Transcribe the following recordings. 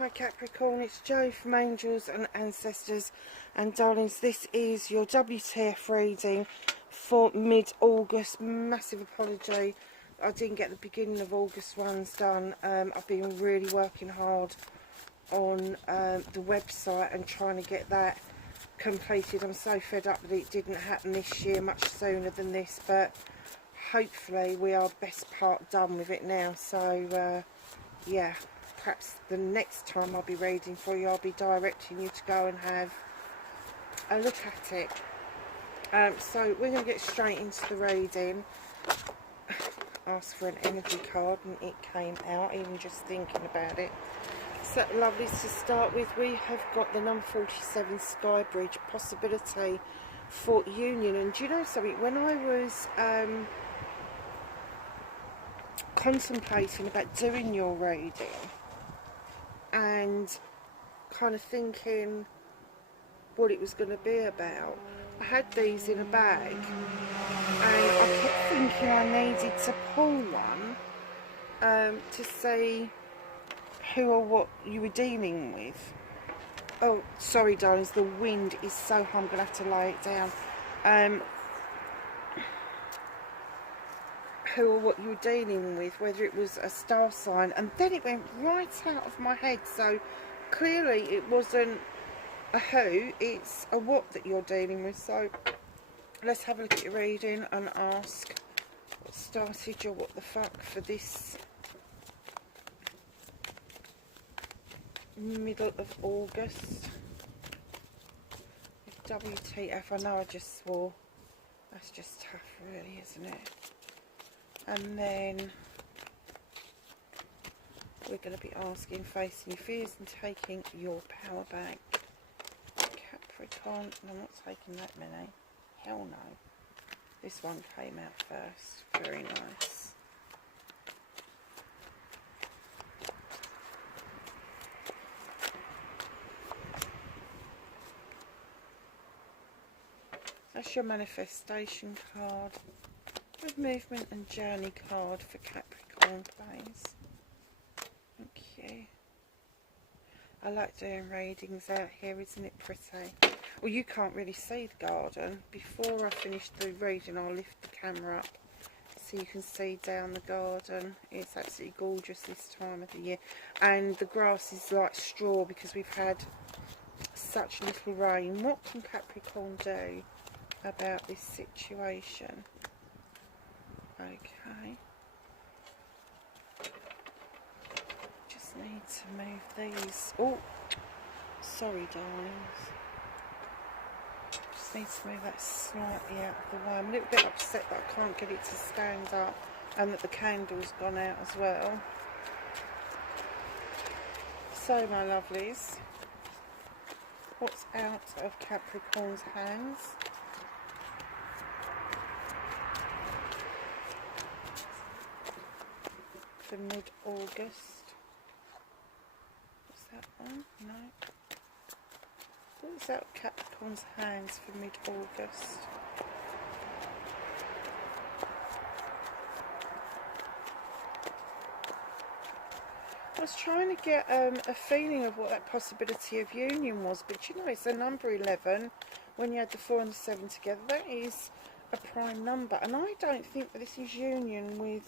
Hi Capricorn, it's Jo from Angels and Ancestors, and darlings, this is your WTF reading for mid-August. Massive apology, I didn't get the beginning of August ones done. I've been really working hard on the website and trying to get that completed. I'm so fed up that it didn't happen this year much sooner than this, but hopefully we are best part done with it now. So yeah, perhaps the next time I'll be reading for you, I'll be directing you to go and have a look at it. So we're going to get straight into the reading. Asked for an energy card and it came out, even just thinking about it. So lovely, to start with, we have got the number 47 Sky Bridge, possibility for union. And do you know something, when I was contemplating about doing your reading and kind of thinking what it was going to be about, I had these in a bag and I kept thinking I needed to pull one to see who or what you were dealing with. Oh, sorry darlings, the wind is so high, I'm going to have to lay it down. Who or what you were dealing with, whether it was a star sign, and then it went right out of my head. So clearly it wasn't a who, it's a what that you're dealing with. So let's have a look at your reading and ask what started your what the fuck for this middle of August. WTF, I know I just swore. That's just tough really, isn't it? And then we're going to be asking, facing your fears and taking your power back. Capricorn, and I'm not taking that many. Hell no. This one came out first. Very nice. That's your manifestation card. With movement and journey card for Capricorn, please. Thank you. I like doing readings out here, isn't it pretty? Well, you can't really see the garden. Before I finish the reading, I'll lift the camera up so you can see down the garden. It's absolutely gorgeous this time of the year. And the grass is like straw because we've had such little rain. What can Capricorn do about this situation? Okay, just need to move these. Oh, sorry darlings, just need to move that slightly out of the way. I'm a little bit upset that I can't get it to stand up and that the candle's gone out as well. So my lovelies, what's out of Capricorn's hands? For mid-August. What's that one? No. What's out of Capricorn's hands for mid-August? I was trying to get a feeling of what that possibility of union was, but you know, it's a number 11. When you add the 4 and the 7 together, that is a prime number, and I don't think that this is union with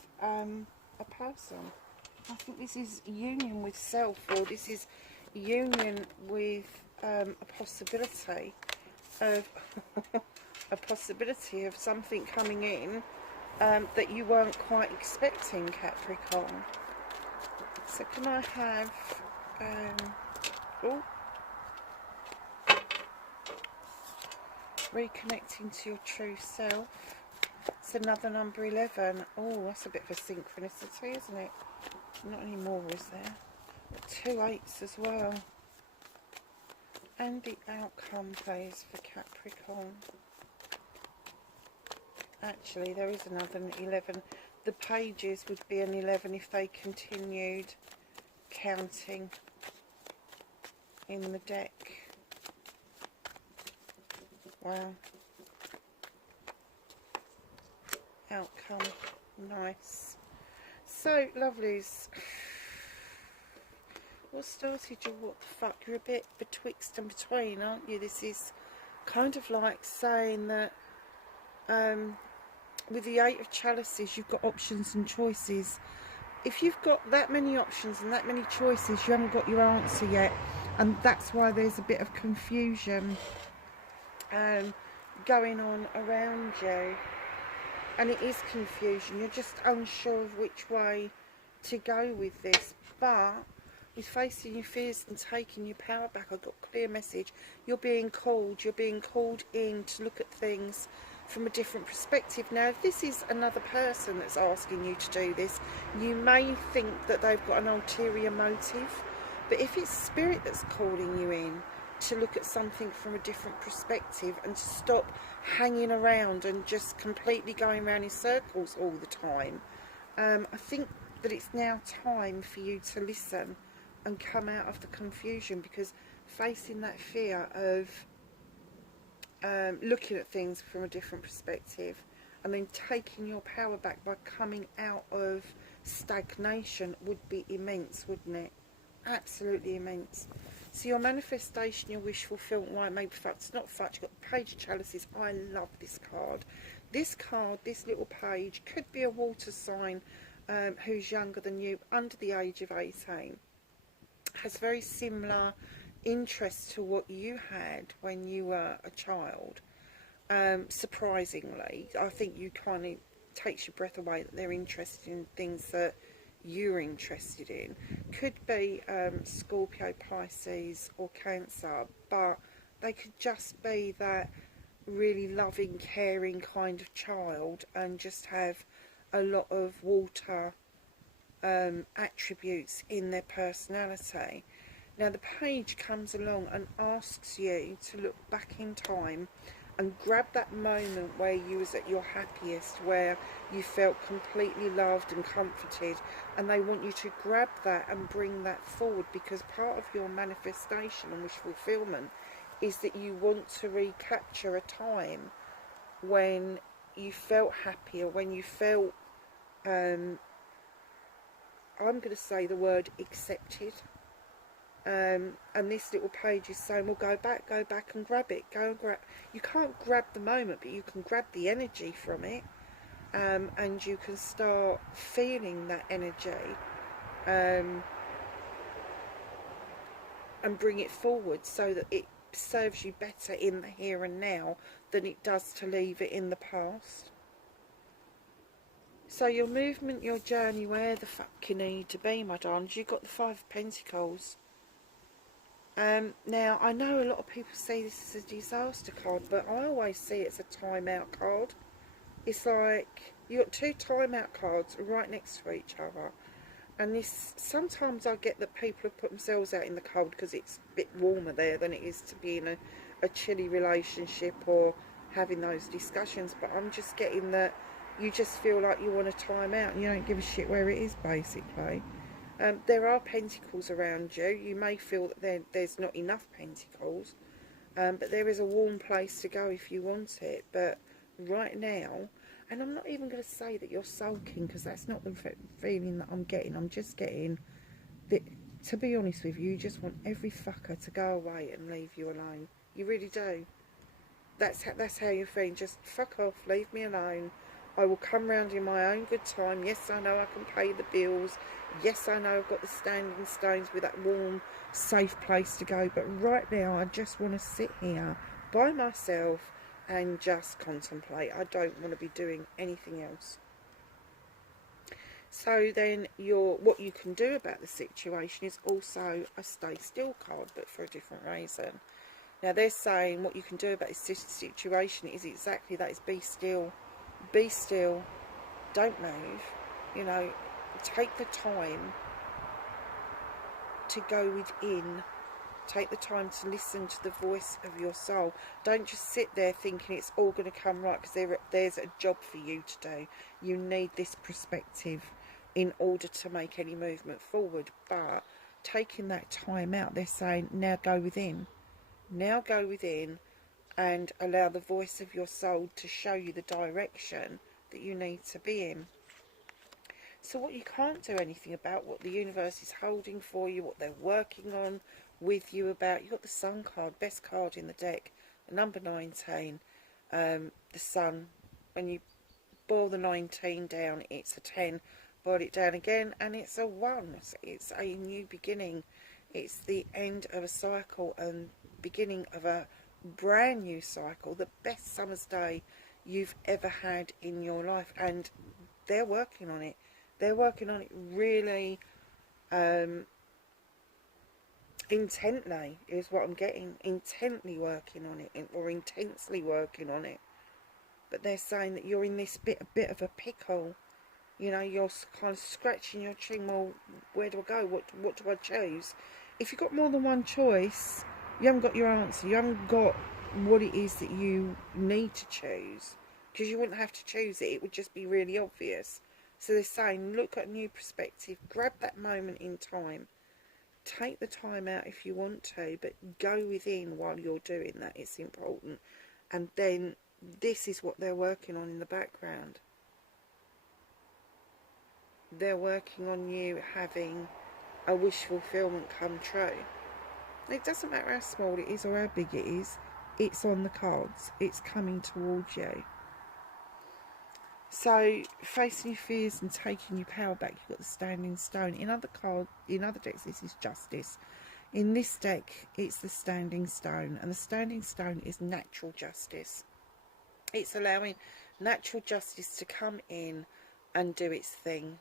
a person. I think this is union with self, or this is union with a possibility of a possibility of something coming in that you weren't quite expecting, Capricorn. So can I have oh, reconnecting to your true self? It's another number 11. Oh, that's a bit of a synchronicity, isn't it? Not anymore, is there? 2 8s as well. And the outcome, please, for Capricorn. Actually, there is another 11. The pages would be an 11 if they continued counting in the deck. Wow. Outcome, nice. So lovelies, what started you? What the fuck? You're a bit betwixt and between, aren't you? This is kind of like saying that with the Eight of Chalices, you've got options and choices. If you've got that many options and that many choices, you haven't got your answer yet, and that's why there's a bit of confusion going on around you. And it is confusion. You're just unsure of which way to go with this. But with facing your fears and taking your power back, I've got a clear message. You're being called. You're being called in to look at things from a different perspective. Now, if this is another person that's asking you to do this, you may think that they've got an ulterior motive. But if it's spirit that's calling you in to look at something from a different perspective and to stop hanging around and just completely going around in circles all the time, I think that it's now time for you to listen and come out of the confusion, because facing that fear of looking at things from a different perspective and then taking your power back by coming out of stagnation would be immense, wouldn't it? Absolutely immense. So your manifestation, your wish fulfillment, right, maybe facts, not facts. You've got the Page of Chalices. I love this card. This card, this little page, could be a water sign who's younger than you, under the age of 18. Has very similar interests to what you had when you were a child. Surprisingly, I think you kind of takes your breath away that they're interested in things that you're interested in. Could be Scorpio, Pisces or Cancer, but they could just be that really loving, caring kind of child and just have a lot of water attributes in their personality. Now the page comes along and asks you to look back in time and grab that moment where you was at your happiest, where you felt completely loved and comforted, and they want you to grab that and bring that forward, because part of your manifestation and wish fulfillment is that you want to recapture a time when you felt happier, when you felt I'm going to say the word accepted. And this little page is saying, well, go back and grab it. Go and grab. You can't grab the moment, but you can grab the energy from it, and you can start feeling that energy, and bring it forward so that it serves you better in the here and now than it does to leave it in the past. So your movement, your journey, where the fuck you need to be, my darlings. You've got the Five of Pentacles. Now, I know a lot of people see this as a disaster card, but I always see it as a timeout card. It's like, you've got two timeout cards right next to each other. And this, sometimes I get that people have put themselves out in the cold because it's a bit warmer there than it is to be in a chilly relationship or having those discussions. But I'm just getting that you just feel like you want to time out and you don't give a shit where it is, basically. There are pentacles around you. You may feel that there's not enough pentacles, but there is a warm place to go if you want it. But right now, and I'm not even going to say that you're sulking, because that's not the feeling that I'm getting. I'm just getting that, to be honest with you, you just want every fucker to go away and leave you alone. You really do. That's how you're feeling. Just fuck off, leave me alone. I will come round in my own good time. Yes, I know I can pay the bills. Yes, I know I've got the standing stones with that warm, safe place to go. But right now, I just want to sit here by myself and just contemplate. I don't want to be doing anything else. So then what you can do about the situation is also a stay still card, but for a different reason. Now they're saying what you can do about this situation is exactly that, is be still. Be still, don't move, you know, take the time to go within, take the time to listen to the voice of your soul. Don't just sit there thinking it's all going to come right, because there's a job for you to do. You need this perspective in order to make any movement forward. But taking that time out, they're saying, now go within. Now go within and allow the voice of your soul to show you the direction that you need to be in. So what you can't do anything about, what the universe is holding for you, what they're working on with you about. You've got the Sun card, best card in the deck, number 19, the Sun. When you boil the 19 down, it's a 10. Boil it down again, and it's a 1. It's a new beginning. It's the end of a cycle and beginning of a brand new cycle. The best summer's day you've ever had in your life, and they're working on it. They're working on it really intently, is what I'm getting. Intently working on it, or intensely working on it. But they're saying that you're in this bit of a pickle. You know, you're kind of scratching your chin. Well, where do I go? What do I choose? If you've got more than one choice, you haven't got your answer. You haven't got what it is that you need to choose, because you wouldn't have to choose it. It would just be really obvious. So they're saying, look at a new perspective. Grab that moment in time. Take the time out if you want to, but go within while you're doing that. It's important. And then this is what they're working on in the background. They're working on you having a wish fulfillment come true. It doesn't matter how small it is or how big it is. It's on the cards. It's coming towards you. So, facing your fears and taking your power back, you've got the Standing Stone. In other decks, this is Justice. In this deck, it's the Standing Stone. And the Standing Stone is natural justice. It's allowing natural justice to come in and do its thing.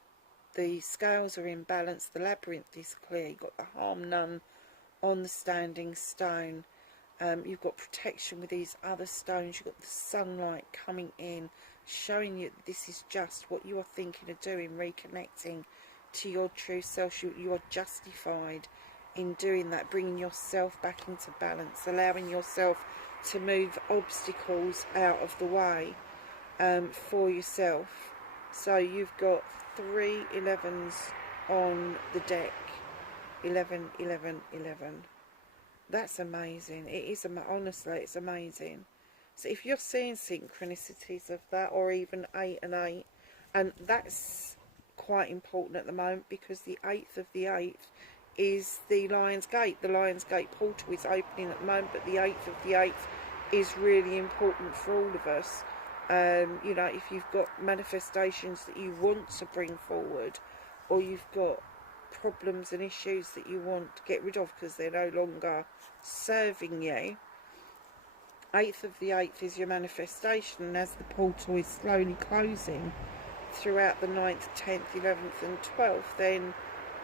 The scales are in balance. The labyrinth is clear. You've got the harm none on the Standing Stone. You've got protection with these other stones. You've got the sunlight coming in, showing you that this is just what you are thinking of doing, reconnecting to your true self. You are justified in doing that, bringing yourself back into balance, allowing yourself to move obstacles out of the way for yourself. So you've got 3 11s on the deck. 11, 11, 11. That's amazing. It is, honestly, it's amazing. So if you're seeing synchronicities of that, or even 8 and 8, and that's quite important at the moment, because the 8th of the 8th is the Lion's Gate. The Lion's Gate portal is opening at the moment, but the 8th of the 8th is really important for all of us. You know, if you've got manifestations that you want to bring forward, or you've got problems and issues that you want to get rid of because they're no longer serving you, 8th of the 8th is your manifestation. And as the portal is slowly closing throughout the 9th, 10th, 11th and 12th, then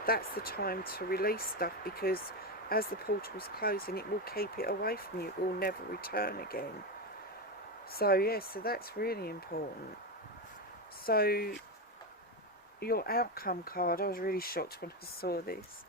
that's the time to release stuff, because as the portal's closing, it will keep it away from you. It will never return again. So yes, so that's really important. So your outcome card, I was really shocked when I saw this.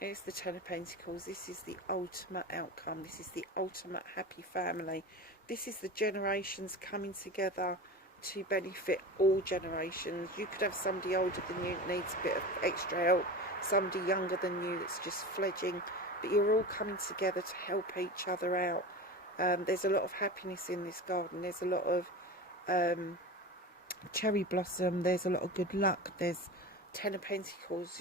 It's the Ten of Pentacles. This is the ultimate outcome. This is the ultimate happy family. This is the generations coming together to benefit all generations. You could have somebody older than you that needs a bit of extra help, somebody younger than you that's just fledging, but you're all coming together to help each other out. There's a lot of happiness in this garden. There's a lot of cherry blossom. There's a lot of good luck. There's 10 of Pentacles.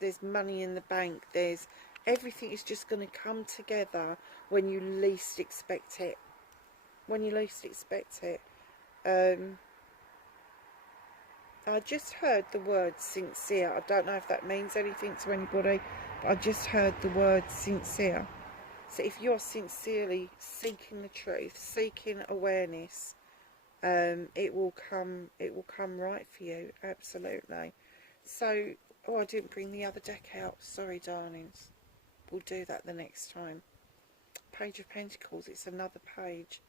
There's money in the bank. There's everything is just going to come together when you least expect it. When you least expect it. I just heard the word sincere. I don't know if that means anything to anybody, but I just heard the word sincere. So if you're sincerely seeking the truth, seeking awareness, it will come right for you, absolutely. So, oh, I didn't bring the other deck out. Sorry, darlings. We'll do that the next time. Page of Pentacles, it's another page.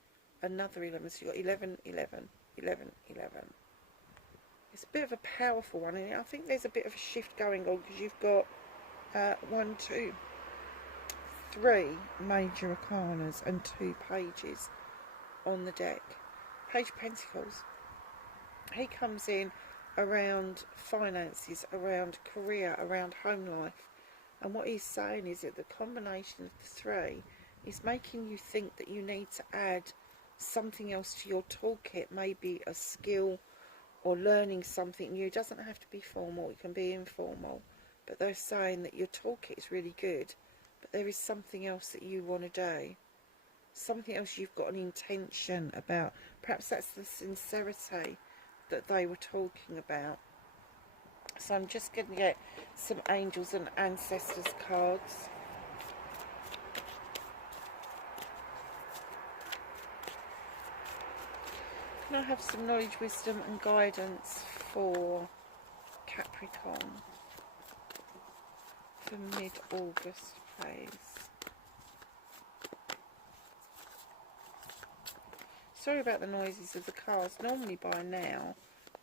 Another 11. So you've got 11, 11, 11, 11. It's a bit of a powerful one, and I think there's a bit of a shift going on, because you've got 1, 2, 3 major arcanas and 2 pages on the deck. Page of Pentacles. He comes in around finances, around career, around home life. And what he's saying is that the combination of the 3 is making you think that you need to add something else to your toolkit, maybe a skill or learning something new. It doesn't have to be formal, it can be informal. But they're saying that your toolkit is really good, but there is something else that you want to do. Something else you've got an intention about. Perhaps that's the sincerity that they were talking about. So I'm just going to get some angels and ancestors cards. Can I have some knowledge, wisdom and guidance for Capricorn for mid-August, please? Sorry about the noises of the cars. Normally by now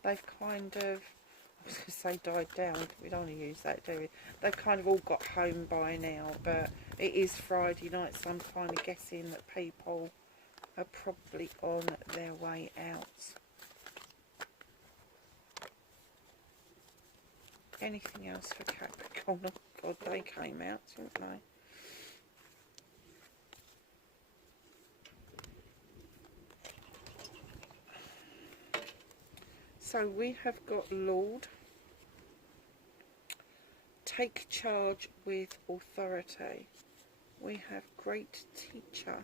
they've kind of, I was going to say died down. We don't want to use that, do we? They've kind of all got home by now, but it is Friday night, so I'm kind of guessing that people are probably on their way out. Anything else for Capricorn? Oh God, they came out, didn't they? So we have got Lord. Take charge with authority. We have Great Teacher.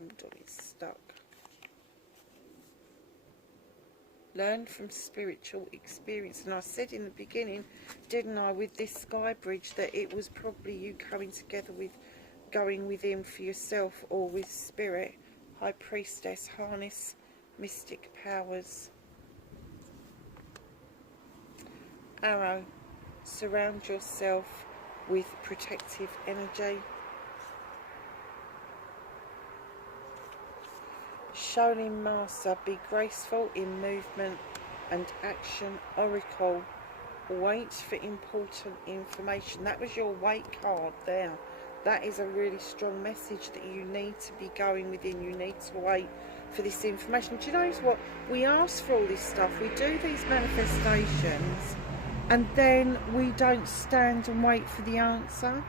Oh, it's stuck. Learn from spiritual experience. And I said in the beginning, didn't I, with this sky bridge, that it was probably you coming together with going within for yourself or with spirit. High Priestess, harness mystic powers. Arrow, surround yourself with protective energy. Shaolin Master, be graceful in movement and action. Oracle, wait for important information. That was your wait card there. That is a really strong message that you need to be going within. You need to wait for this information. Do you know what? We ask for all this stuff. We do these manifestations and then we don't stand and wait for the answer.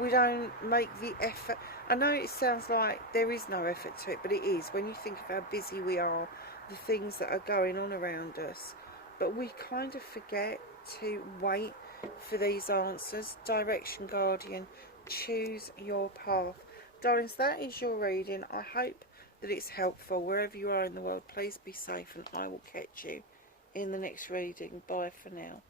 We don't make the effort. I know it sounds like there is no effort to it, but it is. When you think of how busy we are, the things that are going on around us. But we kind of forget to wait for these answers. Direction Guardian, choose your path. Darlings, that is your reading. I hope that it's helpful. Wherever you are in the world, please be safe, and I will catch you in the next reading. Bye for now.